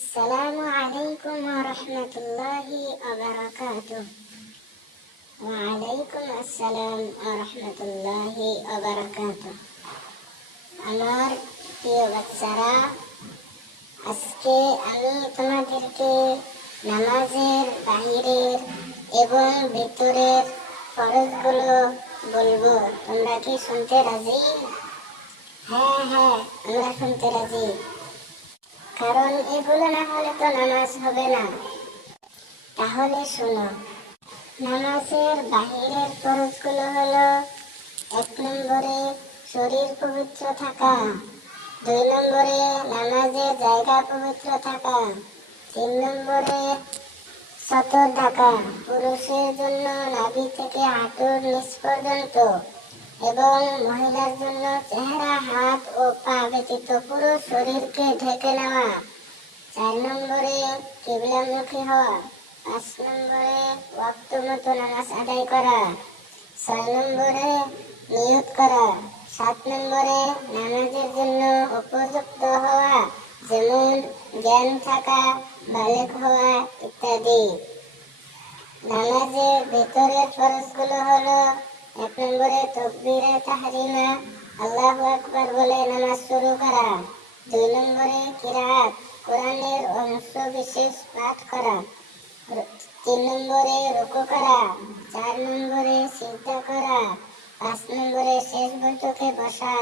আসসালামু আলাইকুম ওয়া রাহমাতুল্লাহি ওয়া বারাকাতুহু। ওয়া আলাইকুম আসসালাম ওয়া রাহমাতুল্লাহি ওয়া বারাকাতুহু। আমার প্রিয় বাচ্চারা, আজকে আমি তোমাদেরকে নামাজের বাহিরের এবং ভিতরের ফরজগুলো বলবো। তোমরা কি শুনতে রাজি? হ্যাঁ, আমরা শুনতে রাজি। কারণ এগুলো না হলে তো নামাজ হবে না। তাহলে শোনো, নামাজের বাহিরের ফরজগুলো হলো: 1 নম্বরে শরীর পবিত্র থাকা, 2 নম্বরে নামাজের জায়গা পবিত্র থাকা, 3 নম্বরে সতর ঢাকা, পুরুষের জন্য নাভি থেকে হাঁটুর নিচ পর্যন্ত এবং মহিলার জন্য চেহারা, হাত ও পা ব্যতীত পুরো শরীরকে ঢেকে নেওয়া। 4 নম্বরে কিবলামুখী হওয়া। 5 নম্বরে ওয়াক্ত মতো নামাজ আদায় করা। 6 নম্বরে নিয়ত করা। 7 নম্বরে নামাজের জন্য উপযুক্ত হওয়া, যেমন জ্ঞান থাকা, বালেগ হওয়া ইত্যাদি। নামাজের ভিতরের ফরজগুলো হলো: 1 নম্বরে তাকবীরে তাহরিমা, আল্লাহু আকবার বলে নামাজ শুরু করা। 2 নম্বরে কিরাত, কোরআনের অংশ বিশেষ পাঠ করা। 3 নম্বরে রুকু করা। 4 নম্বরে সিজদা করা। 5 নম্বরে শেষ বৈঠকে বসা।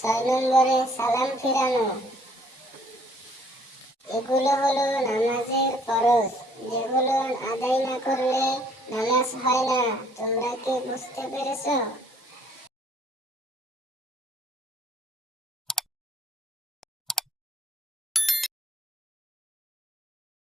6 নম্বরে সালাম ফিরানো। এগুলো হলো নামাজের ফরজ, যেগুলো আদায় না করলে নামাজ হয় না। তোমরা কি বুঝতে পেরেছো?